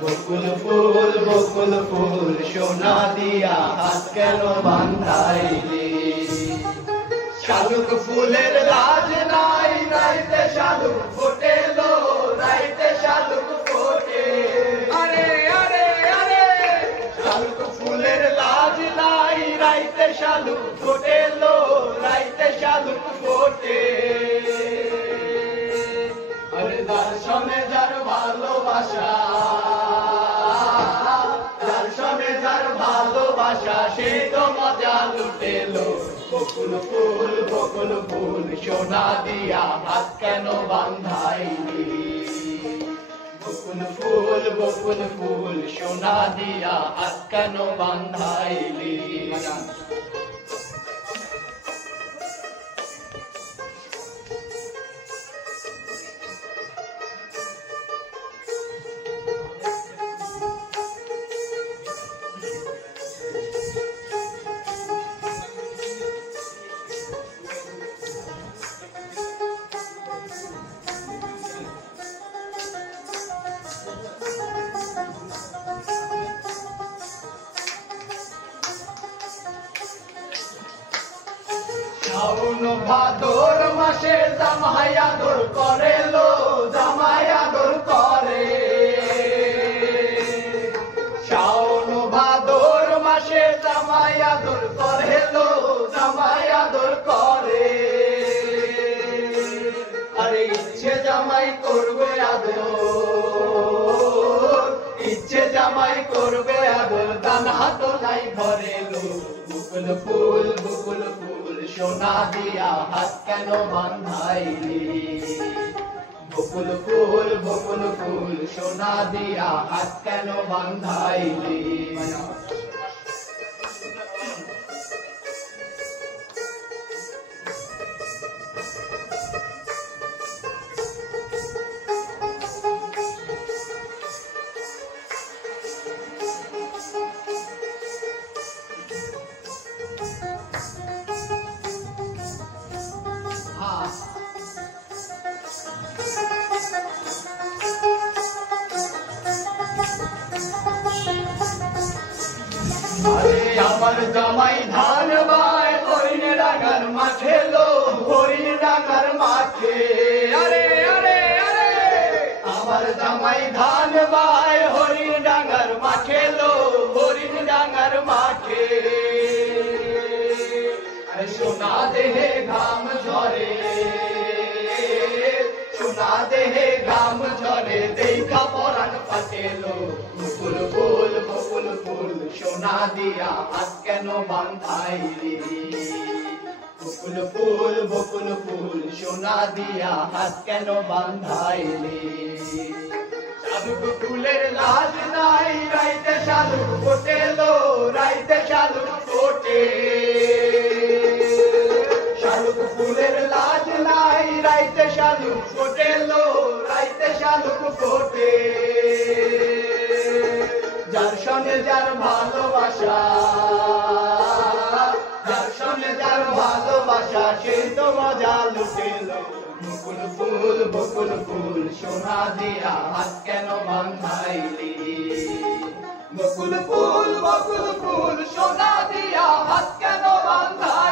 বকুল ফুল সোনা দিয়া হাত কেন বাঁধাইলি শালুক ফুলের লাজ নাই রাইতে শালুক ফোটেলো রাইতে শালুক ফোটে আরে আরে আরে শালুক ফুলের লাজ নাই রাইতে শালুক ফোটেলো রাইতে শালুক ফোটে আরে দর্শনে যার ভালোবাসা দর্শনে যার ভালোবাসা সে তো মজা লুটেলো বকুল ফুল সোনা দিয়া হাত কেন বাঁধাইলি বকুল ফুল সোনা দিয়া হাত কেন বাঁধাইলি শাওন ভাদর মাসে জামাই আদর করে লো জামাই আদর করে শাওন ভাদর মাসে জামাই আদর করে লো জামাই আদর করে আরে ইচ্ছে জামাই করবে আদর ইচ্ছে জামাই করবে আদর দানা তো নাই ঘরে লো বকুল ফুল সোনা দিয়া হাত কেন বাঁধাইলি বকুল ফুল সোনা দিয়া হাত কেন বাঁধাইলি আমার জামাই ধান বায় হরিণ ডাঙ্গার মাঠে লো হরিণ ডাঙ্গার মাঠে আরে আরে আরে আমার জামাই ধান বায় হরিণ ডাঙ্গার মাঠে লো হরিণ ডাঙ্গার মাঠে সোনা দেহে ঘাম ঝরে সোনা দেহে ঘাম ঝরে দেখা পরাণ ফাটেলো বকুল ফুল সোনা দিয়া হাত কেন বাঁধাইলি বকুল ফুল সোনা দিয়া হাত কেন বাঁধাইলি শালুক ফুলের লাজ নাই রাইতে শালুক ফোটেলো রাইতে শালুক ফোটে শালুক ফুলের লাজ নাই রাইতে শালুক ফোটেলো রাইতে শালুক ফোটে যার সঙ্গে যার ভালোবাসা যার সঙ্গে যার ভালোবাসা সে তো মজা লুটেলো বকুল ফুল সোনা দিয়া হাত কেন বাঁধাইলি বকুল ফুল সোনা দিয়া হাত কেন বাঁধাইলি